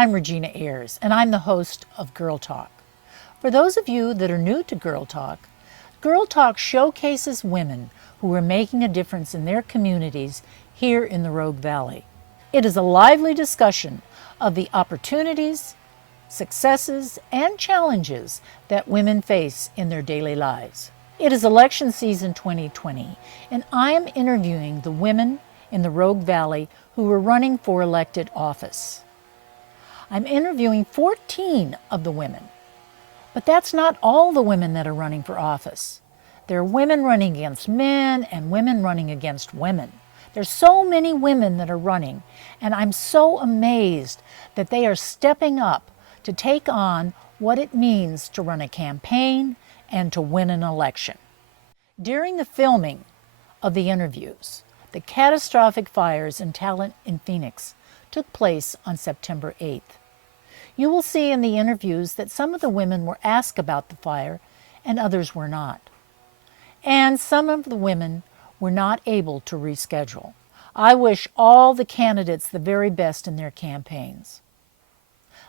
I'm Regina Ayers, and I'm the host of Girl Talk. For those of you that are new to Girl Talk showcases women who are making a difference in their communities here in the Rogue Valley. It is a lively discussion of the opportunities, successes, and challenges that women face in their daily lives. It is election season 2020, and I am interviewing the women in the Rogue Valley who are running for elected office. I'm interviewing 14 of the women, but that's not all the women that are running for office. There are women running against men and women running against women. There's so many women that are running, and I'm so amazed that they are stepping up to take on what it means to run a campaign and to win an election. During the filming of the interviews, the catastrophic fires in Talent in Phoenix took place on September 8th. You will see in the interviews that some of the women were asked about the fire and others were not. And some of the women were not able to reschedule. I wish all the candidates the very best in their campaigns.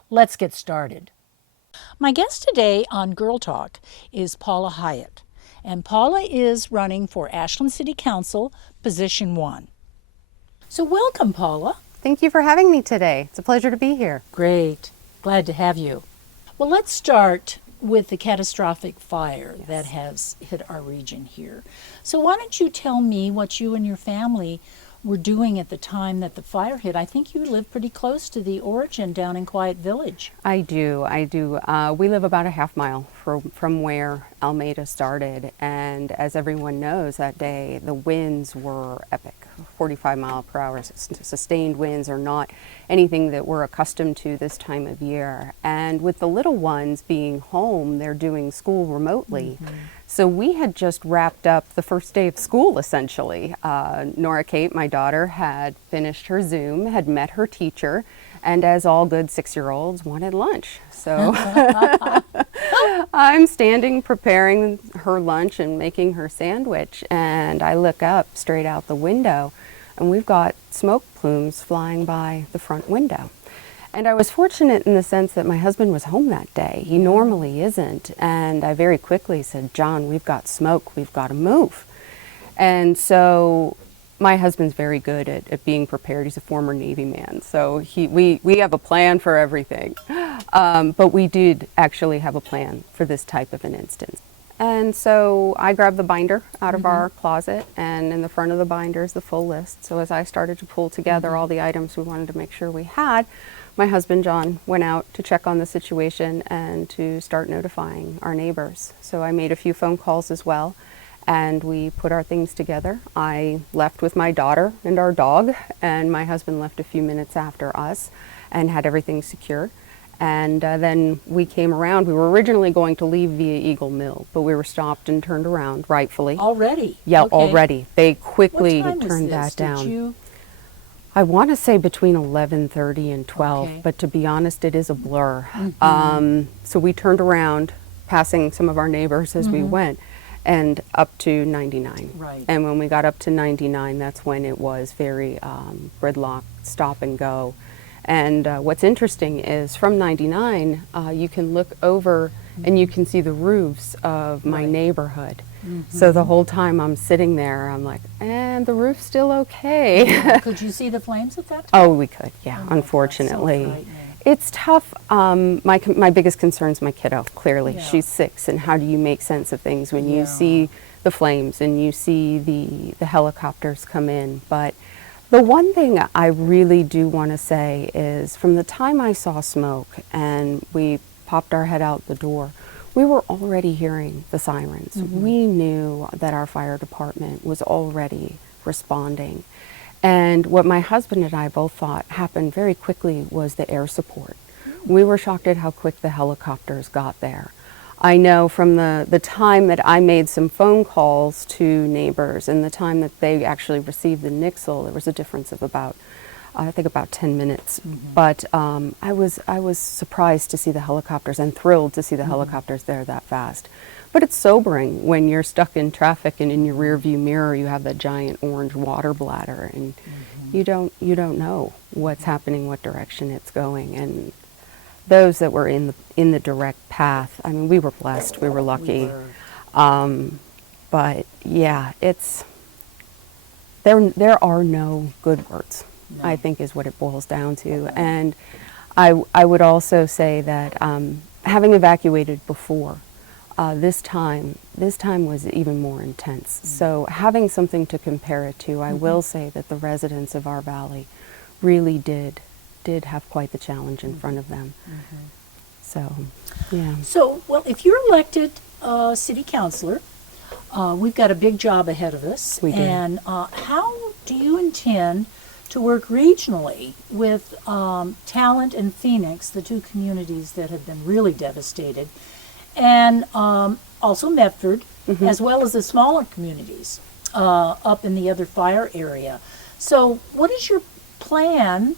Let's get started. My guest today on Girl Talk is Paula Hyatt, and Paula is running for Ashland City Council Position 1. So welcome, Paula. Thank you for having me today. It's a pleasure to be here. Great. Glad to have you. Well, let's start with the catastrophic fire that has hit our region here. So why don't you tell me what you and your family were doing at the time that the fire hit? I think you live pretty close to the origin down in Quiet Village. I do. We live about a half mile from where Almeida started, and as everyone knows, that day the winds were epic. 45 mile per hour sustained winds are not anything that we're accustomed to this time of year. And with the little ones being home, they're doing school remotely. So we had just wrapped up the first day of school, essentially. Nora Kate, my daughter, had finished her Zoom, had met her teacher, and as all good 6-year-olds, wanted lunch. So I'm standing preparing her lunch and making her sandwich, and I look up straight out the window, and we've got smoke plumes flying by the front window. And I was fortunate in the sense that my husband was home that day. He normally isn't. And I very quickly said, John, we've got smoke, we've got to move. And so my husband's very good at being prepared. He's a former Navy man. So we have a plan for everything. But we did actually have a plan for this type of an instance. And so I grabbed the binder out of our closet, and in the front of the binder is the full list. So as I started to pull together all the items we wanted to make sure we had, my husband, John, went out to check on the situation and to start notifying our neighbors. So I made a few phone calls as well, and we put our things together. I left with my daughter and our dog, and my husband left a few minutes after us and had everything secure. And then we came around. We were originally going to leave via Eagle Mill, but we were stopped and turned around rightfully. Already? Yeah, Okay. Already. They quickly What time turned was this? that down. Did you... I want to say between 11:30 and 12, Okay. but to be honest, it is a blur. So we turned around, passing some of our neighbors as we went, and up to 99. Right. And when we got up to 99, that's when it was very gridlock, stop and go. And what's interesting is from 99, you can look over and you can see the roofs of my neighborhood. So the whole time I'm sitting there, I'm like, and the roof's still okay. Could you see the flames at that time? Oh, we could, yeah, Oh my God, unfortunately. so frightening. It's tough. My biggest concern is my kiddo, clearly. Yeah. She's 6, and how do you make sense of things when you Yeah. see the flames and you see the helicopters come in? But the one thing I really do want to say is from the time I saw smoke and we popped our head out the door, we were already hearing the sirens. We knew that our fire department was already responding. And what my husband and I both thought happened very quickly was the air support. We were shocked at how quick the helicopters got there. I know from the time that I made some phone calls to neighbors and the time that they actually received the Nixle, there was a difference of about, I think about 10 minutes. But I was surprised to see the helicopters and thrilled to see the helicopters there that fast. But it's sobering when you're stuck in traffic and in your rear view mirror you have that giant orange water bladder and you don't know what's happening, what direction it's going. And those that were in the direct path. I mean, we were blessed, we were lucky. But yeah, there are no good words, No. I think is what it boils down to. And I would also say that having evacuated before, this time was even more intense. So having something to compare it to, I will say that the residents of our valley really did have quite the challenge in front of them. So, yeah. So, well, if you're elected city councilor, we've got a big job ahead of us. We do. And how do you intend to work regionally with Talent and Phoenix, the two communities that have been really devastated, and also Medford, as well as the smaller communities up in the other fire area? So what is your plan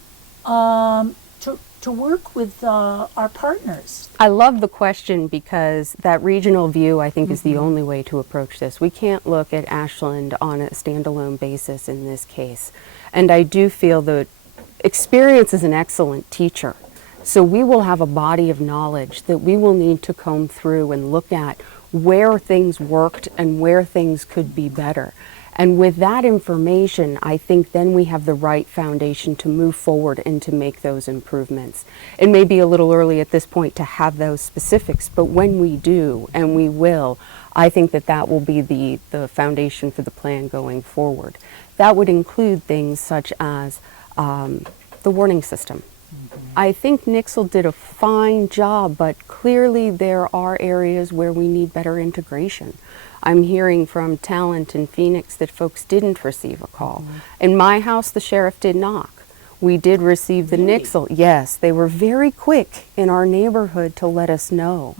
to work with our partners? I love the question because that regional view, I think, is the only way to approach this. We can't look at Ashland on a standalone basis in this case. And I do feel that experience is an excellent teacher. So we will have a body of knowledge that we will need to comb through and look at where things worked and where things could be better. And with that information, I think then we have the right foundation to move forward and to make those improvements. It may be a little early at this point to have those specifics, but when we do, and we will, I think that that will be the foundation for the plan going forward. That would include things such as the warning system. I think Nixle did a fine job, but clearly there are areas where we need better integration. I'm hearing from Talent in Phoenix that folks didn't receive a call. In my house, the sheriff did knock. We did receive the Nixle. Yes, they were very quick in our neighborhood to let us know.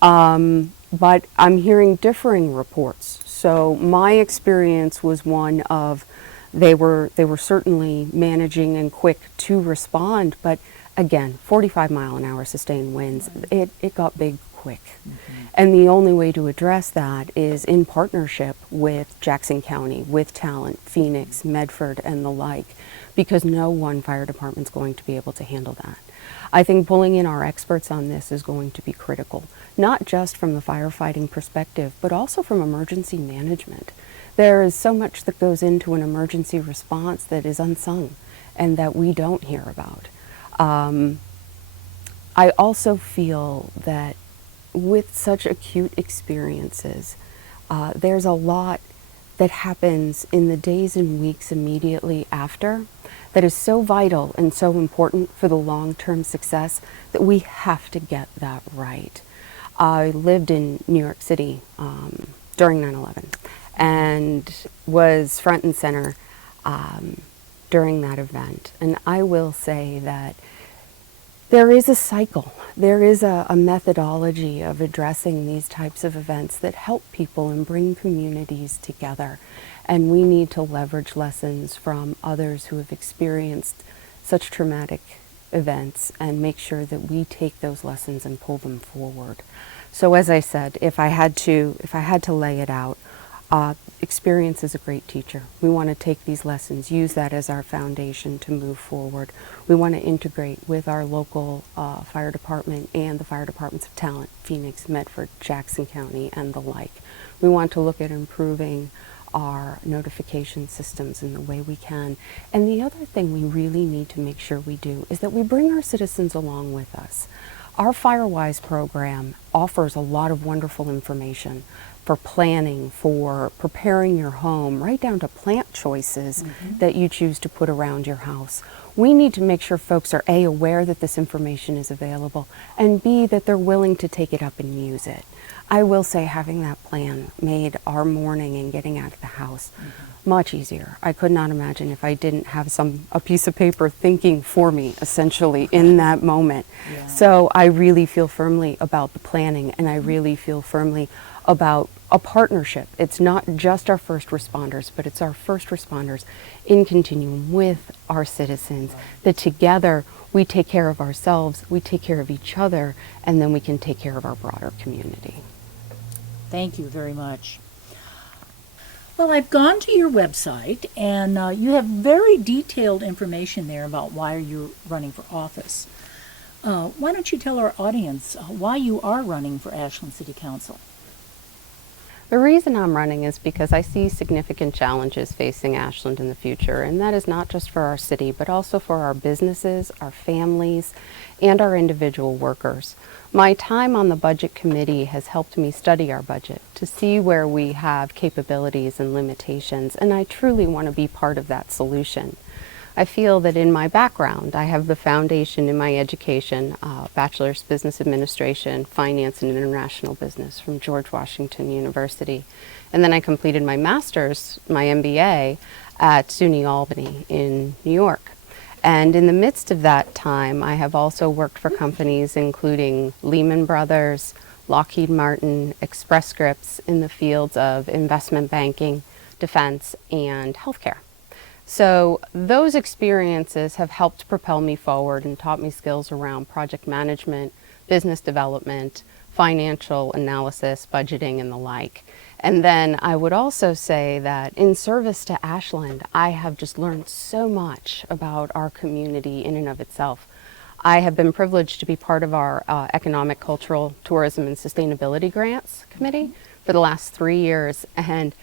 But I'm hearing differing reports. So my experience was one of they were certainly managing and quick to respond, but again, 45-mile-an-hour sustained winds, it got big quick. And the only way to address that is in partnership with Jackson County, with Talent, Phoenix, Medford, and the like, because no one fire department's going to be able to handle that. I think pulling in our experts on this is going to be critical, not just from the firefighting perspective, but also from emergency management. There is so much that goes into an emergency response that is unsung and that we don't hear about. I also feel that with such acute experiences, there's a lot that happens in the days and weeks immediately after that is so vital and so important for the long-term success that we have to get that right. I lived in New York City during 9/11 and was front and center during that event. And I will say that there is a cycle. There is a methodology of addressing these types of events that help people and bring communities together. And we need to leverage lessons from others who have experienced such traumatic events and make sure that we take those lessons and pull them forward. So as I said, if I had to lay it out, experience is a great teacher. We want to take these lessons, use that as our foundation to move forward. We want to integrate with our local fire department and the fire departments of Talent, Phoenix, Medford, Jackson County, and the like. We want to look at improving our notification systems in the way we can. And the other thing we really need to make sure we do is that we bring our citizens along with us. Our FireWise program offers a lot of wonderful information for planning, for preparing your home, right down to plant choices that you choose to put around your house. We need to make sure folks are A, aware that this information is available, and B, that they're willing to take it up and use it. I will say having that plan made our morning and getting out of the house much easier. I could not imagine if I didn't have a piece of paper thinking for me, essentially, in that moment. Yeah. So I really feel firmly about the planning, and I really feel firmly about a partnership. It's not just our first responders, but it's our first responders in continuum with our citizens, that together we take care of ourselves, we take care of each other, and then we can take care of our broader community. Thank you very much. Well, I've gone to your website, and you have very detailed information there about why you're running for office. Why don't you tell our audience why you are running for Ashland City Council? The reason I'm running is because I see significant challenges facing Ashland in the future, and that is not just for our city, but also for our businesses, our families, and our individual workers. My time on the Budget Committee has helped me study our budget to see where we have capabilities and limitations, and I truly want to be part of that solution. I feel that in my background, I have the foundation in my education, Bachelor's Business Administration, Finance and International Business from George Washington University. And then I completed my master's, my MBA, at SUNY Albany in New York. And in the midst of that time, I have also worked for companies including Lehman Brothers, Lockheed Martin, Express Scripts in the fields of investment banking, defense, and healthcare. So those experiences have helped propel me forward and taught me skills around project management, business development, financial analysis, budgeting, and the like. And then I would also say that in service to Ashland, I have just learned so much about our community in and of itself. I have been privileged to be part of our Economic, Cultural, Tourism, and Sustainability Grants Committee for the last 3 years, and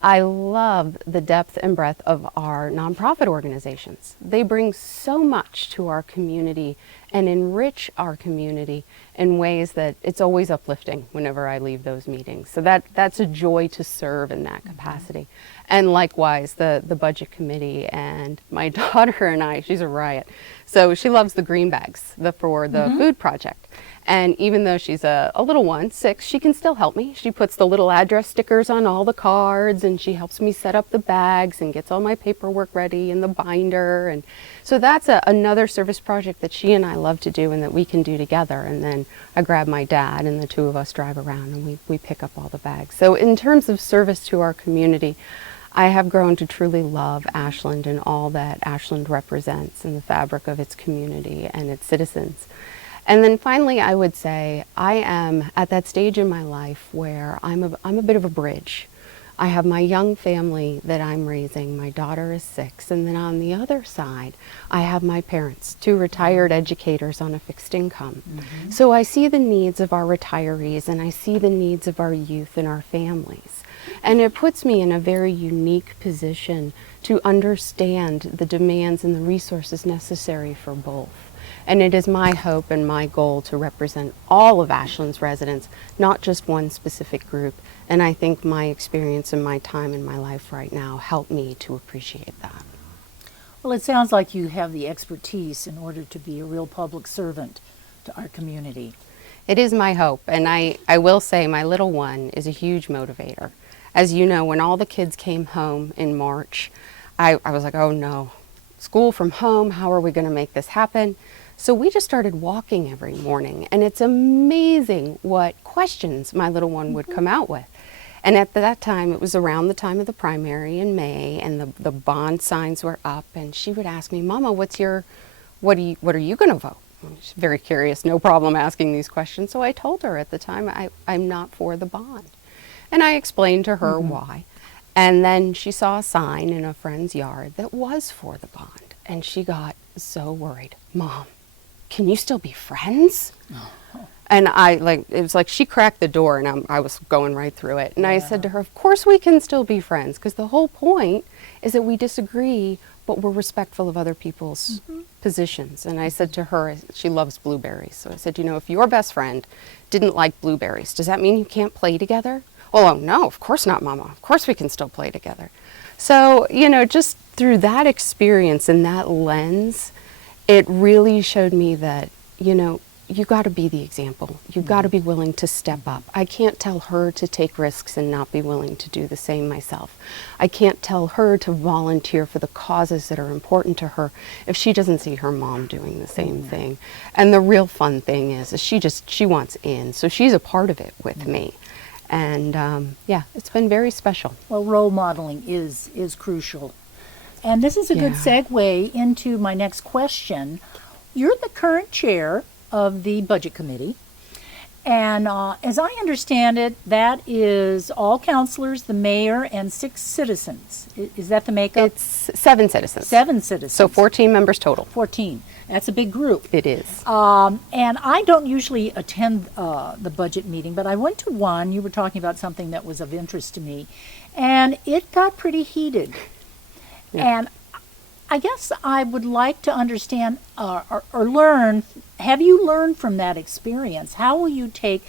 I love the depth and breadth of our nonprofit organizations. They bring so much to our community and enrich our community in ways that it's always uplifting whenever I leave those meetings. So that's a joy to serve in that capacity. And likewise, the Budget Committee and my daughter and I, she's a riot. So she loves the green bags for the food project. And even though she's a little one, 6, she can still help me. She puts the little address stickers on all the cards, and she helps me set up the bags and gets all my paperwork ready and the binder. And so that's another service project that she and I love to do and that we can do together. And then I grab my dad and the two of us drive around and we pick up all the bags. So in terms of service to our community, I have grown to truly love Ashland and all that Ashland represents in the fabric of its community and its citizens. And then finally, I would say I am at that stage in my life where I'm a bit of a bridge. I have my young family that I'm raising. My daughter is 6. And then on the other side, I have my parents, 2 retired educators on a fixed income. So I see the needs of our retirees and I see the needs of our youth and our families. And it puts me in a very unique position to understand the demands and the resources necessary for both. And it is my hope and my goal to represent all of Ashland's residents, not just one specific group. And I think my experience and my time in my life right now help me to appreciate that. Well, it sounds like you have the expertise in order to be a real public servant to our community. It is my hope, and I will say my little one is a huge motivator. As you know, when all the kids came home in March, I was like, oh no, school from home, how are we going to make this happen? So we just started walking every morning, and it's amazing what questions my little one would come out with. And at that time, it was around the time of the primary in May, and the bond signs were up, and she would ask me, Mama, what are you going to vote? She's very curious, no problem asking these questions. So I told her at the time, I'm not for the bond. And I explained to her why. And then she saw a sign in a friend's yard that was for the bond, and she got so worried. Mom, can you still be friends? And it was like she cracked the door and I was going right through it. And I said to her, of course we can still be friends, because the whole point is that we disagree, but we're respectful of other people's positions. And I said to her, she loves blueberries. So I said, if your best friend didn't like blueberries, does that mean you can't play together? Oh, no, of course not, Mama. Of course we can still play together. So, just through that experience and that lens, it really showed me that, you got to be the example. You've got to be willing to step up. I can't tell her to take risks and not be willing to do the same myself. I can't tell her to volunteer for the causes that are important to her if she doesn't see her mom doing the same thing. And the real fun thing is she wants in, so she's a part of it with me. And it's been very special. Well, role modeling is crucial. And this is a good segue into my next question. You're the current chair of the Budget Committee, And as I understand it, that is all counselors, the mayor, and 6 citizens. Is that the makeup? It's 7 citizens. 7 citizens. So 14 members total. 14. That's a big group. It is. And I don't usually attend the budget meeting, but I went to one. You were talking about something that was of interest to me, and it got pretty heated. Yeah. And I guess I would like to understand or learn, have you learned from that experience? How will you take,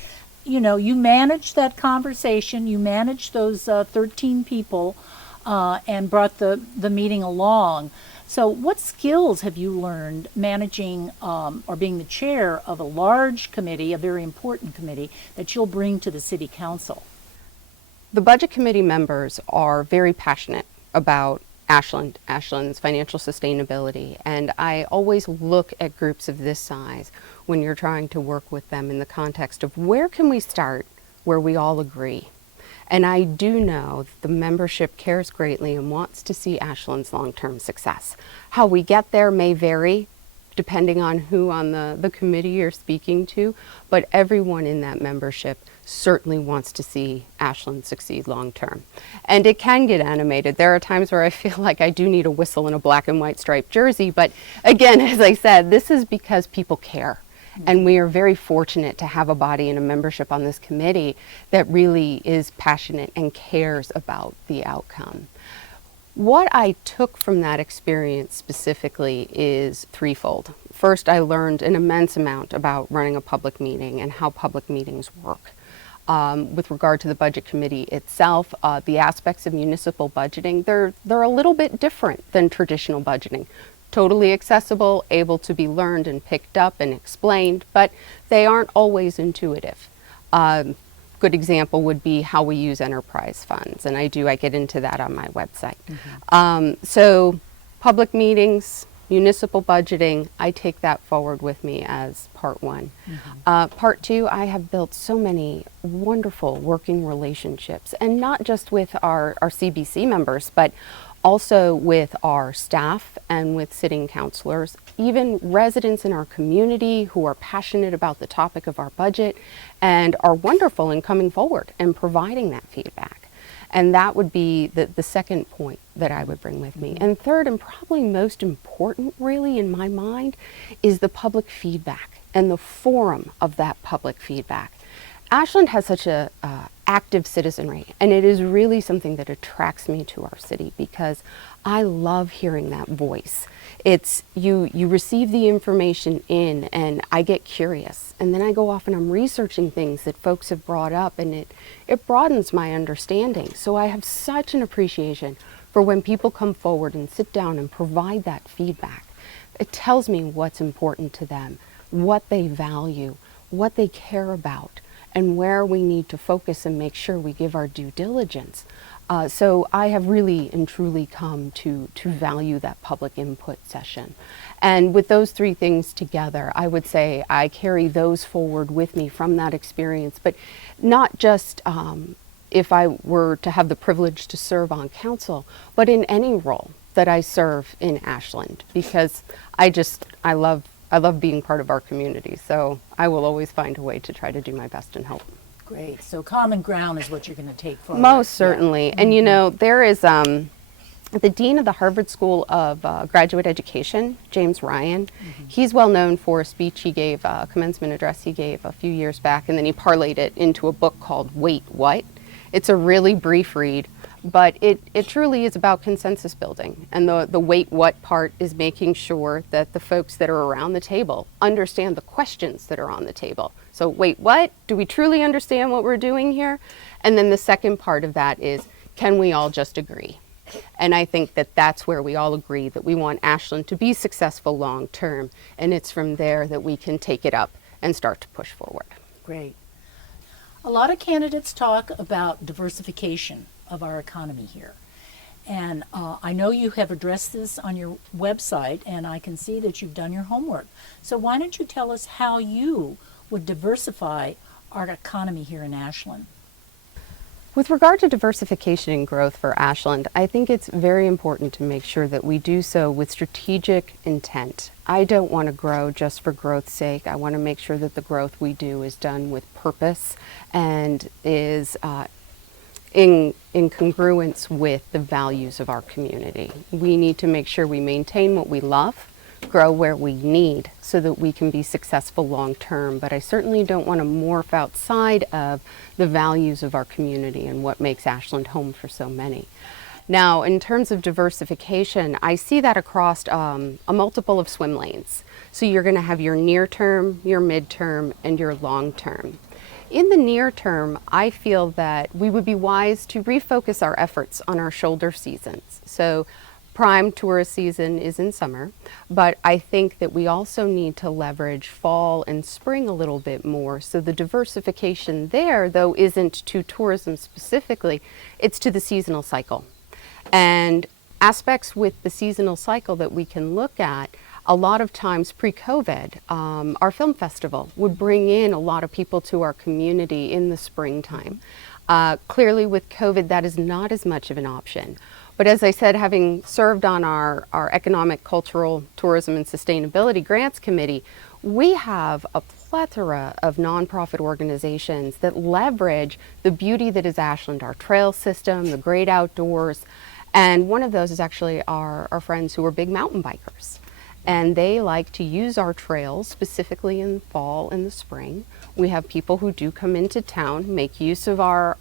you managed that conversation, you managed those 13 people and brought the meeting along. So what skills have you learned managing or being the chair of a large committee, a very important committee, that you'll bring to the city council? The budget committee members are very passionate about Ashland's financial sustainability, and I always look at groups of this size when you're trying to work with them in the context of where can we start where we all agree. And I do know that the membership cares greatly and wants to see Ashland's long-term success. How we get there may vary depending on who on the committee you're speaking to, but everyone in that membership certainly wants to see Ashland succeed long term. And it can get animated. There are times where I feel like I do need a whistle and a black and white striped jersey, but again, as I said, this is because people care. And we are very fortunate to have a body and a membership on this committee that really is passionate and cares about the outcome. What I took from that experience specifically is threefold. First, I learned an immense amount about running a public meeting and how public meetings work. With regard to the budget committee itself, the aspects of municipal budgeting, they're a little bit different than traditional budgeting. Totally accessible, able to be learned and picked up and explained, but they aren't always intuitive. Good example would be how we use enterprise funds, and I get into that on my website. So public meetings, municipal budgeting, I take that forward with me as part one. Part two, I have built so many wonderful working relationships, and not just with our CBC members, but also with our staff and with sitting councilors, even residents in our community who are passionate about the topic of our budget and are wonderful in coming forward and providing that feedback. And that would be the second point that I would bring with me. And third, and probably most important really in my mind, is the public feedback and the forum of that public feedback. Ashland has such a active citizenry, and it is really something that attracts me to our city because I love hearing that voice. It's you receive the information in, and I get curious, and then I go off and I'm researching things that folks have brought up, and it broadens my understanding. So I have such an appreciation for when people come forward and sit down and provide that feedback. It tells me what's important to them, what they value, what they care about, and where we need to focus and make sure we give our due diligence. So I have really and truly come to value that public input session. And with those three things together, I would say I carry those forward with me from that experience, but not just if I were to have the privilege to serve on council, but in any role that I serve in Ashland, because I love being part of our community, so I will always find a way to try to do my best and help. Great. So common ground is what you're going to take forward. Most certainly. Yeah. And you know, there is the Dean of the Harvard School of Graduate Education, James Ryan. He's well known for a speech he gave, a commencement address he gave a few years back, and then he parlayed it into a book called Wait, What? It's a really brief read, but it truly is about consensus building. And the wait what part is making sure that the folks that are around the table understand the questions that are on the table. So wait, what? Do we truly understand what we're doing here? And then the second part of that is, can we all just agree? And I think that that's where we all agree that we want Ashland to be successful long term. And it's from there that we can take it up and start to push forward. Great. A lot of candidates talk about diversification of our economy here. And I know you have addressed this on your website, and I can see that you've done your homework. So why don't you tell us how you would diversify our economy here in Ashland? With regard to diversification and growth for Ashland, I think it's very important to make sure that we do so with strategic intent. I don't want to grow just for growth's sake. I want to make sure that the growth we do is done with purpose and is in congruence with the values of our community. We need to make sure we maintain what we love, grow where we need so that we can be successful long term, but I certainly don't want to morph outside of the values of our community and what makes Ashland home for so many. Now, in terms of diversification, I see that across a multiple of swim lanes. So you're going to have your near term, your midterm, and your long term. In the near term, I feel that we would be wise to refocus our efforts on our shoulder seasons. So prime tourist season is in summer, but I think that we also need to leverage fall and spring a little bit more. So the diversification there, though, isn't to tourism specifically, it's to the seasonal cycle. And aspects with the seasonal cycle that we can look at, a lot of times pre-COVID, our film festival would bring in a lot of people to our community in the springtime. Clearly with COVID, that is not as much of an option. But as I said, having served on our Economic, Cultural, Tourism, and Sustainability Grants Committee, we have a plethora of nonprofit organizations that leverage the beauty that is Ashland, our trail system, the great outdoors. And one of those is actually our friends who are big mountain bikers. And they like to use our trails, specifically in fall and the spring. We have people who do come into town, make use of our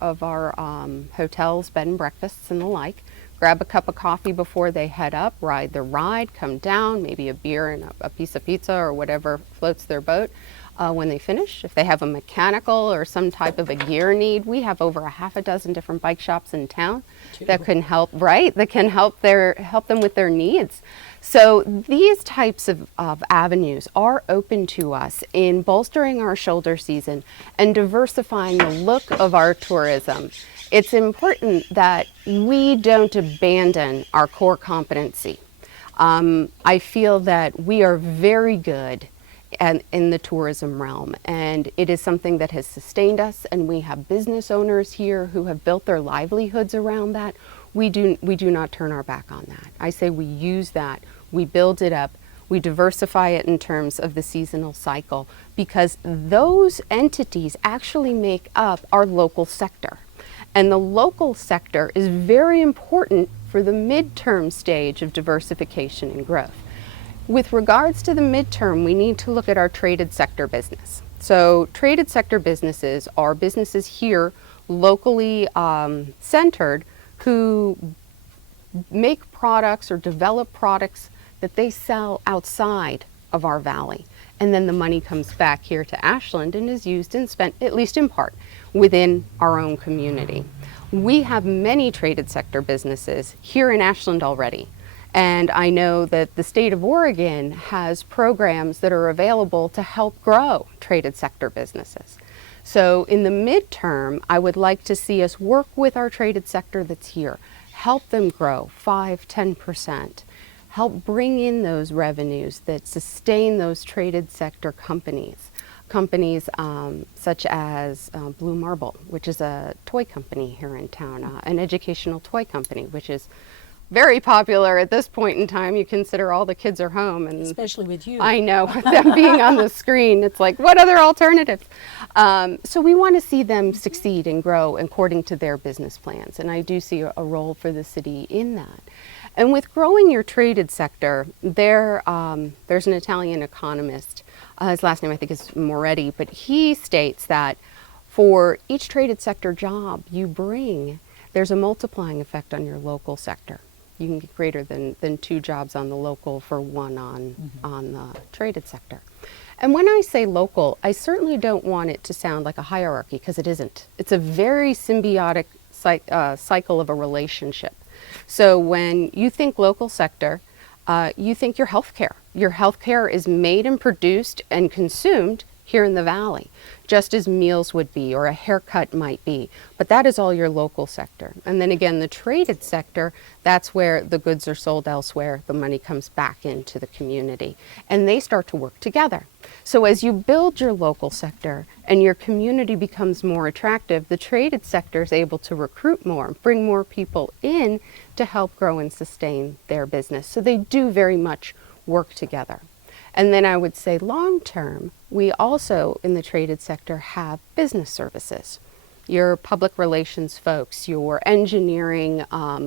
hotels, bed and breakfasts and the like, grab a cup of coffee before they head up, ride the ride, come down, maybe a beer and a piece of pizza or whatever floats their boat. When they finish, if they have a mechanical or some type of a gear need, we have over a half a dozen different bike shops in town that can help, that can help them with their needs. So these types of avenues are open to us in bolstering our shoulder season and diversifying the look of our tourism. It's important that we don't abandon our core competency. I feel that we are very good in the tourism realm, and it is something that has sustained us, and we have business owners here who have built their livelihoods around that. We do not turn our back on that. I say we use that, we build it up, we diversify it in terms of the seasonal cycle, because those entities actually make up our local sector. And the local sector is very important for the midterm stage of diversification and growth. With regards to the midterm, we need to look at our traded sector business. So traded sector businesses are businesses here locally centered who make products or develop products that they sell outside of our valley. And then the money comes back here to Ashland and is used and spent, at least in part, within our own community. We have many traded sector businesses here in Ashland already. And I know that the state of Oregon has programs that are available to help grow traded sector businesses. So in the midterm, I would like to see us work with our traded sector that's here, help them grow 5–10%, help bring in those revenues that sustain those traded sector companies. Companies such as Blue Marble, which is a toy company here in town, an educational toy company, which is very popular at this point in time. You consider all the kids are home, and especially with you. I know, with them being on the screen, it's like, what other alternatives? So we want to see them succeed and grow according to their business plans, and I do see a role for the city in that. And with growing your traded sector, there's an Italian economist, his last name I think is Moretti, but he states that for each traded sector job you bring, there's a multiplying effect on your local sector. You can get greater than 2 jobs on the local for 1 on the traded sector. And when I say local, I certainly don't want it to sound like a hierarchy, because it isn't. It's a very symbiotic cycle of a relationship. So when you think local sector, you think your healthcare. Your healthcare is made and produced and consumed here in the valley, just as meals would be or a haircut might be. But that is all your local sector. And then again, the traded sector, that's where the goods are sold elsewhere, the money comes back into the community, and they start to work together. So as you build your local sector and your community becomes more attractive, the traded sector is able to recruit more, bring more people in to help grow and sustain their business. So they do very much work together. And then I would say long term, we also in the traded sector have business services. Your public relations folks, your engineering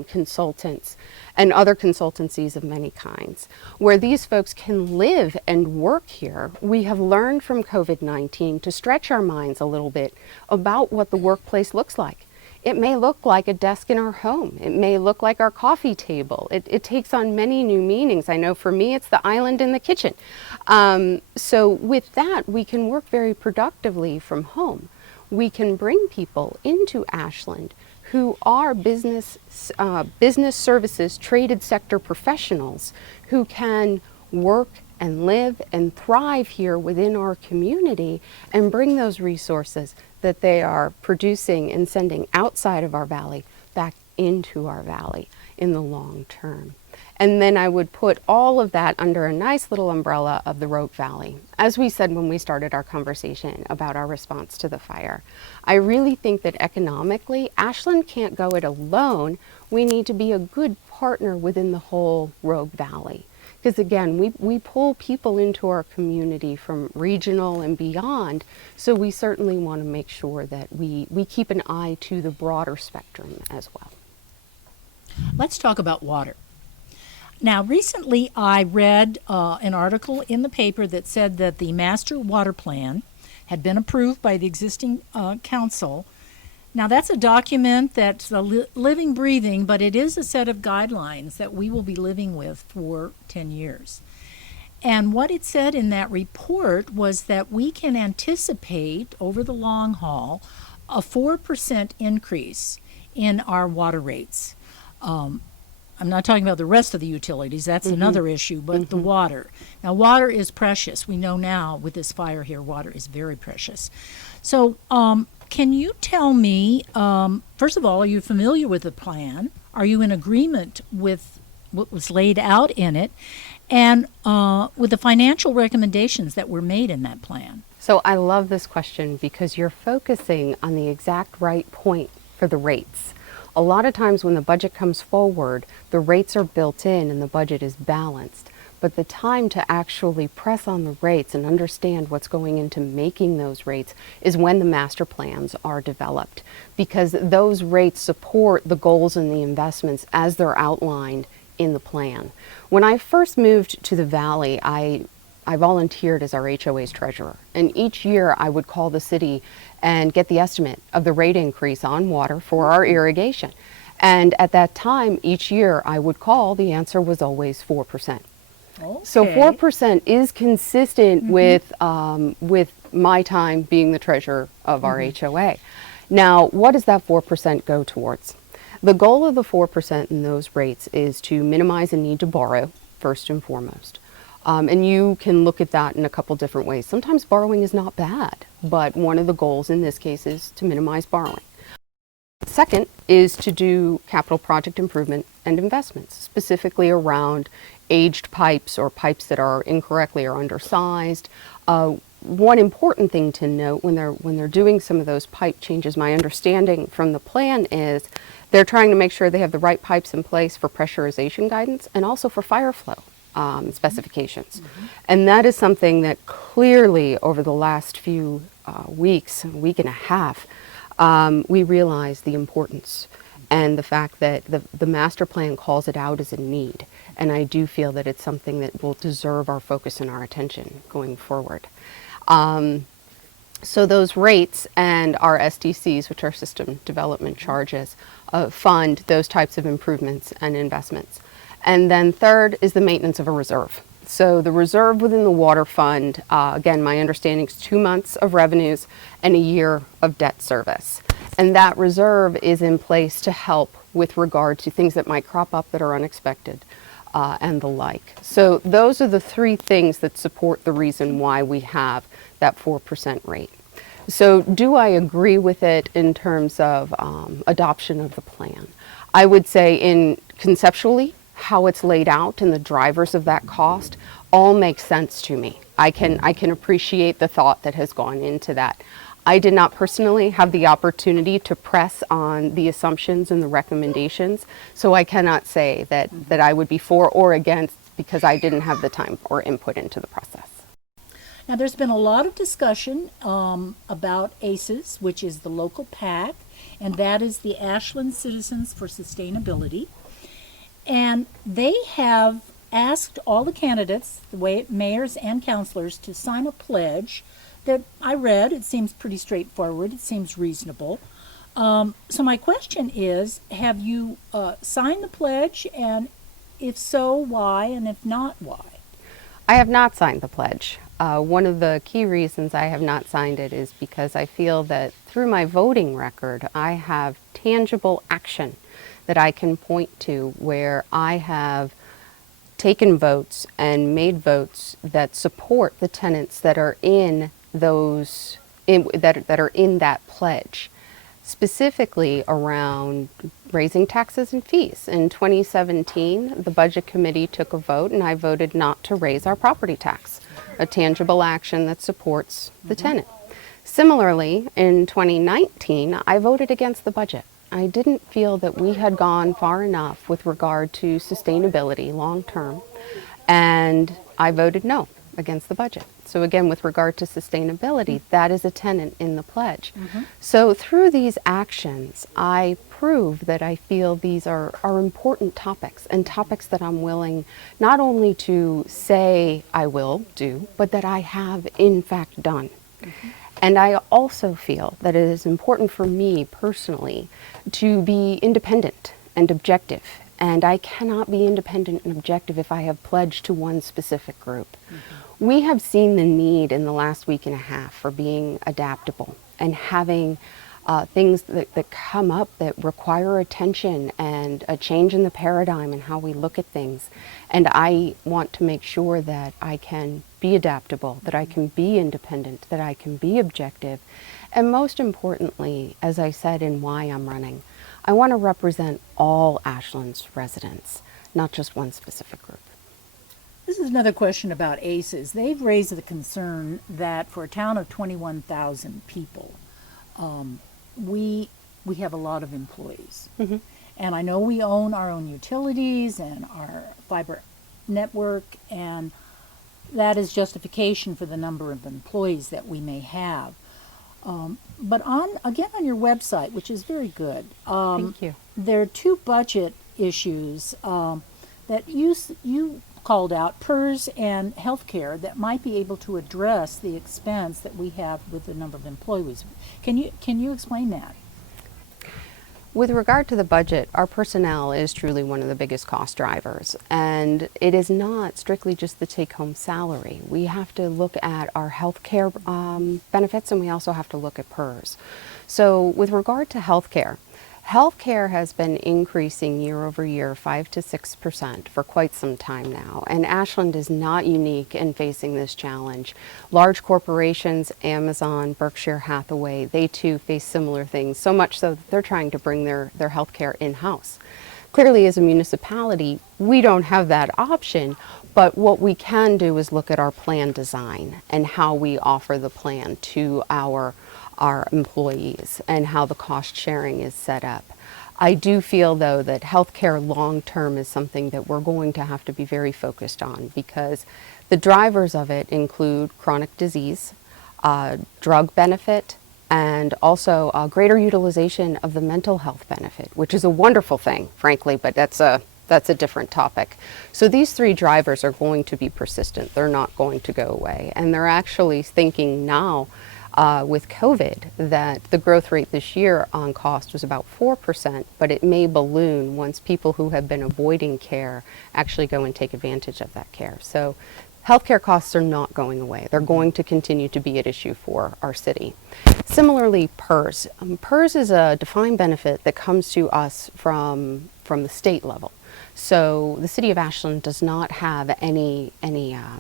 consultants, and other consultancies of many kinds, where these folks can live and work here. We have learned from COVID-19 to stretch our minds a little bit about what the workplace looks like. It may look like a desk in our home. It may look like our coffee table. It takes on many new meanings. I know for me, it's the island in the kitchen. So with that, we can work very productively from home. We can bring people into Ashland who are business services, traded sector professionals who can work and live and thrive here within our community and bring those resources that they are producing and sending outside of our valley back into our valley in the long term. And then I would put all of that under a nice little umbrella of the Rogue Valley. As we said when we started our conversation about our response to the fire, I really think that economically, Ashland can't go it alone. We need to be a good partner within the whole Rogue Valley. Because again, we pull people into our community from regional and beyond, so we certainly want to make sure that we keep an eye to the broader spectrum as well. Let's talk about water. Now, recently I read an article in the paper that said that the master water plan had been approved by the existing council. Now, that's a document that's living, breathing, but it is a set of guidelines that we will be living with for 10 years. And what it said in that report was that we can anticipate over the long haul a 4% increase in our water rates. I'm not talking about the rest of the utilities, that's another issue, but the water. Now, water is precious. We know now with this fire here, water is very precious. So, can you tell me, first of all, are you familiar with the plan? Are you in agreement with what was laid out in it and with the financial recommendations that were made in that plan? So I love this question because you're focusing on the exact right point for the rates. A lot of times when the budget comes forward, the rates are built in and the budget is balanced. But the time to actually press on the rates and understand what's going into making those rates is when the master plans are developed, because those rates support the goals and the investments as they're outlined in the plan. When I first moved to the Valley, I volunteered as our HOA's treasurer, and each year I would call the city and get the estimate of the rate increase on water for our irrigation. And at that time, each year I would call, the answer was always 4%. Okay. So 4% is consistent with my time being the treasurer of our HOA. Now, what does that 4% go towards? The goal of the 4% in those rates is to minimize the need to borrow, first and foremost. And you can look at that in a couple different ways. Sometimes borrowing is not bad, but one of the goals in this case is to minimize borrowing. Second is to do capital project improvement and investments, specifically around aged pipes or pipes that are incorrectly or undersized. One important thing to note when they're doing some of those pipe changes, my understanding from the plan is they're trying to make sure they have the right pipes in place for pressurization guidance and also for fire flow specifications. And that is something that clearly over the last few weeks, a week and a half, we realize the importance and the fact that the master plan calls it out as a need. And I do feel that it's something that will deserve our focus and our attention going forward. So those rates and our SDCs, which are system development charges, fund those types of improvements and investments. And then third is the maintenance of a reserve. So the reserve within the water fund, again, my understanding is 2 months of revenues and a year of debt service. And that reserve is in place to help with regard to things that might crop up that are unexpected. and the like. So those are the three things that support the reason why we have that 4% rate. So do I agree with it in terms of adoption of the plan? I would say conceptually, how it's laid out and the drivers of that cost all make sense to me. I can appreciate the thought that has gone into that. I did not personally have the opportunity to press on the assumptions and the recommendations, so I cannot say that I would be for or against because I didn't have the time or input into the process. Now, there's been a lot of discussion about ACES, which is the local PAC, and that is the Ashland Citizens for Sustainability. And they have asked all the candidates, the mayors and councilors, to sign a pledge that I read. It seems pretty straightforward. It seems reasonable. So my question is, have you signed the pledge? And if so, why? And if not, why? I have not signed the pledge. One of the key reasons I have not signed it is because I feel that through my voting record, I have tangible action that I can point to where I have taken votes and made votes that support the tenets that are in those that are in that pledge, specifically around raising taxes and fees. In 2017, the Budget Committee took a vote and I voted not to raise our property tax, a tangible action that supports the tenet. Similarly, in 2019, I voted against the budget. I didn't feel that we had gone far enough with regard to sustainability long term, and I voted no against the budget. So again, with regard to sustainability, that is a tenet in the pledge. So through these actions, I prove that I feel these are important topics, and topics that I'm willing not only to say I will do, but that I have in fact done. And I also feel that it is important for me personally to be independent and objective. And I cannot be independent and objective if I have pledged to one specific group. We have seen the need in the last week and a half for being adaptable and having things that come up that require attention and a change in the paradigm and how we look at things. And I want to make sure that I can be adaptable, that I can be independent, that I can be objective. And most importantly, as I said in why I'm running, I want to represent all Ashland's residents, not just one specific group. This is another question about ACES. They've raised the concern that for a town of 21,000 people, we have a lot of employees. And I know we own our own utilities and our fiber network, and that is justification for the number of employees that we may have. But on your website, which is very good, Thank you. There are two budget issues that you called out, PERS and healthcare, that might be able to address the expense that we have with the number of employees. Can you explain that? With regard to the budget, our personnel is truly one of the biggest cost drivers, and it is not strictly just the take-home salary. We have to look at our health care benefits, and we also have to look at PERS. So with regard to health care has been increasing year over year 5 to 6% for quite some time now, and Ashland is not unique in facing this challenge. Large corporations, Amazon, Berkshire Hathaway, they too face similar things, so much so that they're trying to bring their health care in-house. Clearly, as a municipality, we don't have that option, but what we can do is look at our plan design and how we offer the plan to our employees and how the cost sharing is set up. I do feel, though, that healthcare long-term is something that we're going to have to be very focused on, because the drivers of it include chronic disease, drug benefit, and also greater utilization of the mental health benefit, which is a wonderful thing, frankly, but that's a different topic. So these three drivers are going to be persistent. They're not going to go away. And they're actually thinking now with COVID that the growth rate this year on cost was about 4%, but it may balloon once people who have been avoiding care actually go and take advantage of that care. So healthcare costs are not going away. They're going to continue to be at issue for our city. Similarly, PERS. PERS is a defined benefit that comes to us from the state level. So the city of Ashland does not have any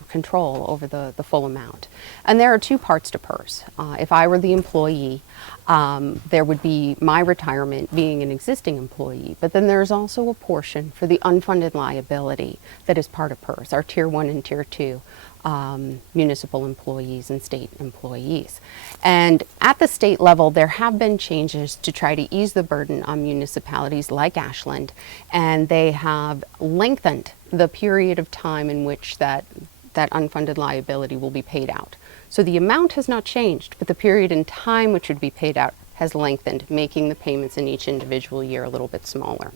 control over the full amount. And there are two parts to PERS. If I were the employee, there would be my retirement being an existing employee, but then there's also a portion for the unfunded liability that is part of PERS, our Tier 1 and Tier 2 municipal employees and state employees. And at the state level, there have been changes to try to ease the burden on municipalities like Ashland, and they have lengthened the period of time in which that unfunded liability will be paid out. So the amount has not changed, but the period in time which would be paid out has lengthened, making the payments in each individual year a little bit smaller.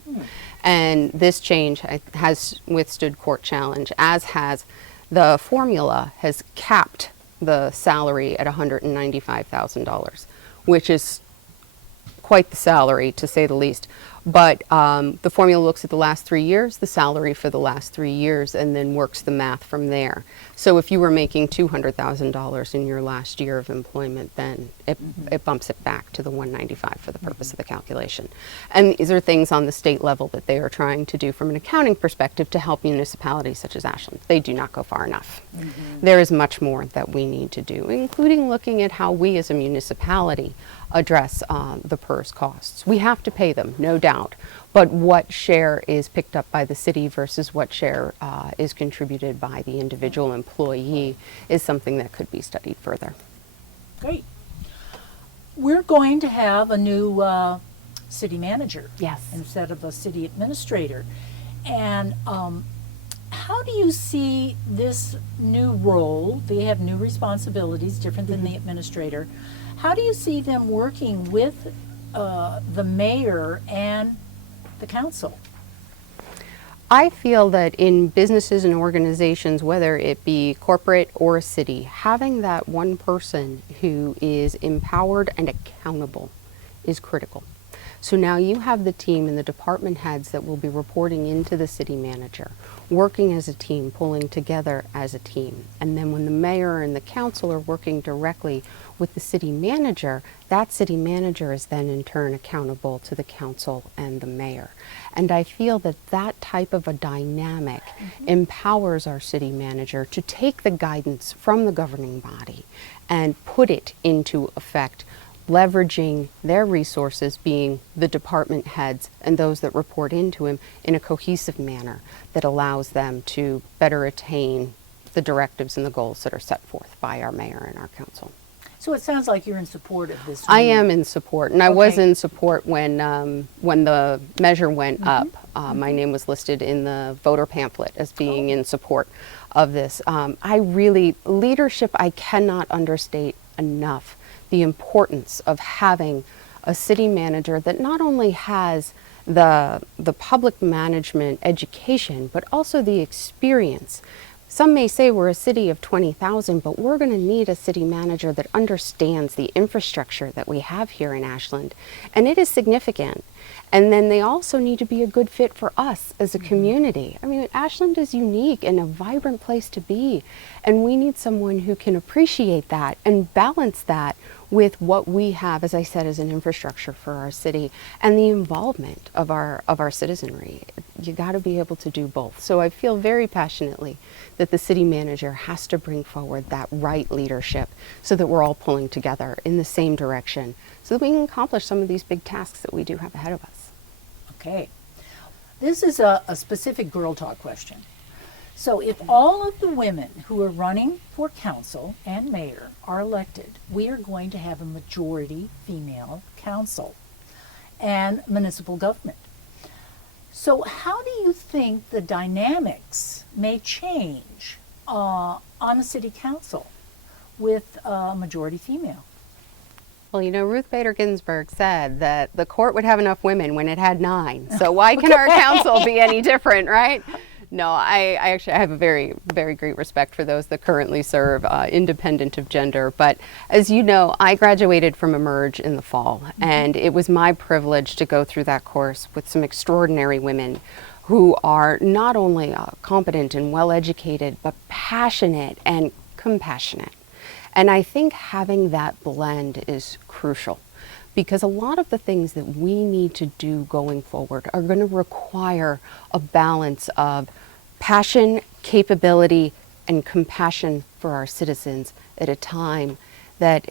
And this change has withstood court challenge, as has the formula has capped the salary at $195,000, which is quite the salary, to say the least. But the formula looks at the last 3 years, the salary for the last 3 years, and then works the math from there. So if you were making $200,000 in your last year of employment, then it bumps it back to the $195 for the purpose of the calculation. And these are things on the state level that they are trying to do from an accounting perspective to help municipalities such as Ashland. They do not go far enough. There is much more that we need to do, including looking at how we as a municipality address the PERS costs. We have to pay them, no doubt, but what share is picked up by the city versus what share is contributed by the individual employee is something that could be studied further. Great. We're going to have a new city manager, Yes. instead of a city administrator. And how do you see this new role? They have new responsibilities, different than the administrator. How do you see them working with the mayor and the council? I feel that in businesses and organizations, whether it be corporate or a city, having that one person who is empowered and accountable is critical. So now you have the team and the department heads that will be reporting into the city manager, working as a team, pulling together as a team. And then when the mayor and the council are working directly with the city manager, that city manager is then in turn accountable to the council and the mayor. And I feel that that type of a dynamic empowers our city manager to take the guidance from the governing body and put it into effect, leveraging their resources, being the department heads and those that report into him, in a cohesive manner that allows them to better attain the directives and the goals that are set forth by our mayor and our council. So it sounds like you're in support of this. I new- am in support, and I was Okay. in support when the measure went up. My name was listed in the voter pamphlet as being in support of this. Leadership, I cannot understate enough the importance of having a city manager that not only has the public management education, but also the experience. Some may say we're a city of 20,000, but we're going to need a city manager that understands the infrastructure that we have here in Ashland, and it is significant. And then they also need to be a good fit for us as a community. I mean, Ashland is unique and a vibrant place to be, and we need someone who can appreciate that and balance that with what we have, as I said, as an infrastructure for our city and the involvement of our citizenry. You got to be able to do both. So I feel very passionately that the city manager has to bring forward that right leadership so that we're all pulling together in the same direction so that we can accomplish some of these big tasks that we do have ahead of us. Okay. This is a specific Girl Talk question. So if all of the women who are running for council and mayor are elected, we are going to have a majority female council and municipal government. So how do you think the dynamics may change on the city council with a majority female? Well, you know, Ruth Bader Ginsburg said that the court would have enough women when it had 9. So why can our council be any different, right? No, I actually have a very, very great respect for those that currently serve, independent of gender. But as you know, I graduated from Emerge in the fall, and it was my privilege to go through that course with some extraordinary women who are not only competent and well-educated, but passionate and compassionate. And I think having that blend is crucial, because a lot of the things that we need to do going forward are going to require a balance of passion, capability, and compassion for our citizens at a time that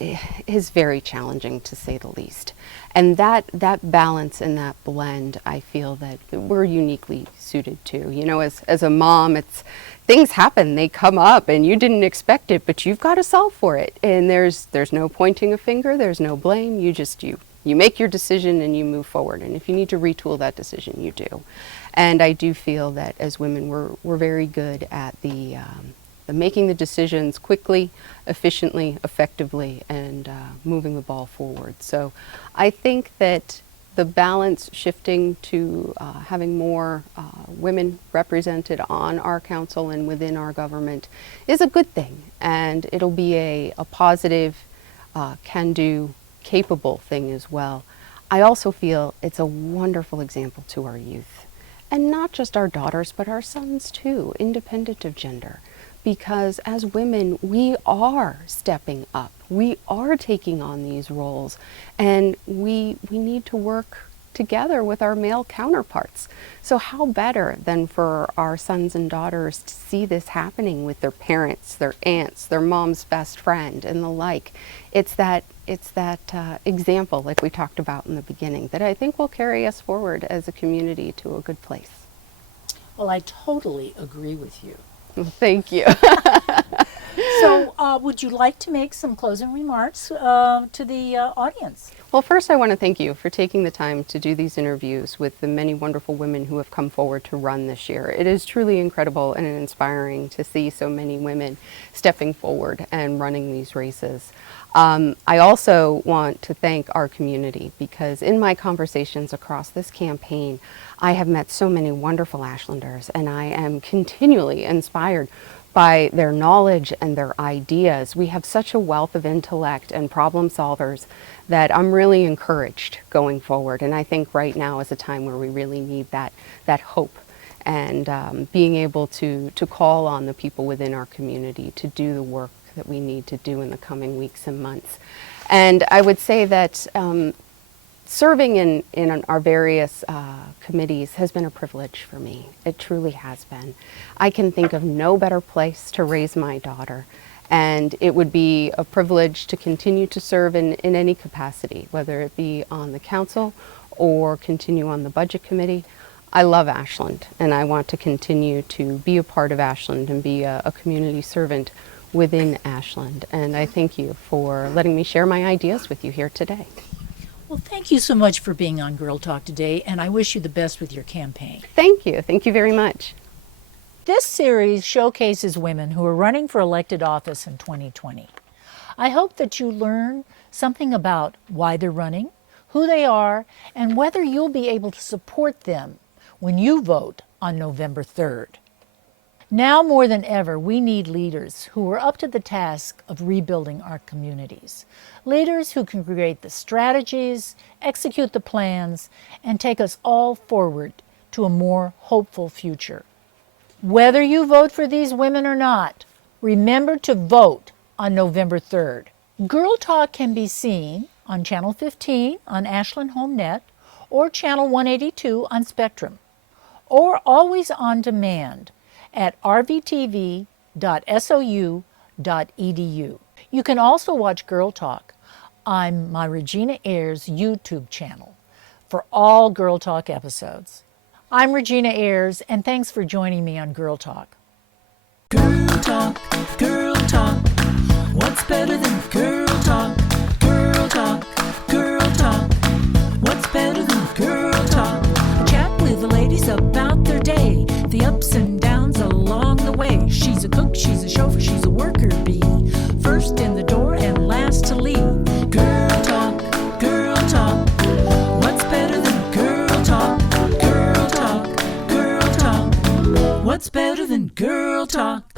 is very challenging, to say the least. And that balance and that blend, I feel that we're uniquely suited to. You know, as a mom, things happen, they come up, and you didn't expect it, but you've got to solve for it. And there's no pointing a finger, there's no blame. You make your decision and you move forward. And if you need to retool that decision, you do. And I do feel that as women, we're very good at the making the decisions quickly, efficiently, effectively, and moving the ball forward. So I think that the balance shifting to having more women represented on our council and within our government is a good thing. And it'll be a positive, can-do, capable thing as well. I also feel it's a wonderful example to our youth. And not just our daughters, but our sons too, independent of gender. Because as women, we are stepping up. We are taking on these roles, and we need to work together with our male counterparts. So how better than for our sons and daughters to see this happening with their parents, their aunts, their mom's best friend, and the like. It's that example, like we talked about in the beginning, that I think will carry us forward as a community to a good place. Well, I totally agree with you. Thank you. So would you like to make some closing remarks to the audience? Well, first I want to thank you for taking the time to do these interviews with the many wonderful women who have come forward to run this year. It is truly incredible and inspiring to see so many women stepping forward and running these races. I also want to thank our community, because in my conversations across this campaign, I have met so many wonderful Ashlanders, and I am continually inspired by their knowledge and their ideas. We have such a wealth of intellect and problem solvers that I'm really encouraged going forward. And I think right now is a time where we really need that hope, and being able to call on the people within our community to do the work that we need to do in the coming weeks and months. And I would say that serving in our various committees has been a privilege for me. It truly has been. I can think of no better place to raise my daughter, and it would be a privilege to continue to serve in any capacity, whether it be on the council or continue on the budget committee. I love Ashland, and I want to continue to be a part of Ashland and be a community servant within Ashland. And I thank you for letting me share my ideas with you here today. Well, thank you so much for being on Girl Talk today, and I wish you the best with your campaign. Thank you. Thank you very much. This series showcases women who are running for elected office in 2020. I hope that you learn something about why they're running, who they are, and whether you'll be able to support them when you vote on November 3rd. Now more than ever, we need leaders who are up to the task of rebuilding our communities. Leaders who can create the strategies, execute the plans, and take us all forward to a more hopeful future. Whether you vote for these women or not, remember to vote on November 3rd. Girl Talk can be seen on Channel 15 on Ashland Home Net, or Channel 182 on Spectrum, or always on demand at rvtv.sou.edu. You can also watch Girl Talk on my Regina Ayers YouTube channel for all Girl Talk episodes. I'm Regina Ayers, and thanks for joining me on Girl Talk. Girl Talk, Girl Talk. What's better than Girl Talk? Girl Talk, Girl Talk. What's better than Girl Talk? Chat with the ladies about their day, the ups and downs along the way. She's a cook, she's a chauffeur, she's a worker bee. First in the door and last to leave. Girl Talk, Girl Talk. What's better than Girl Talk? Girl Talk, Girl Talk. What's better than Girl Talk?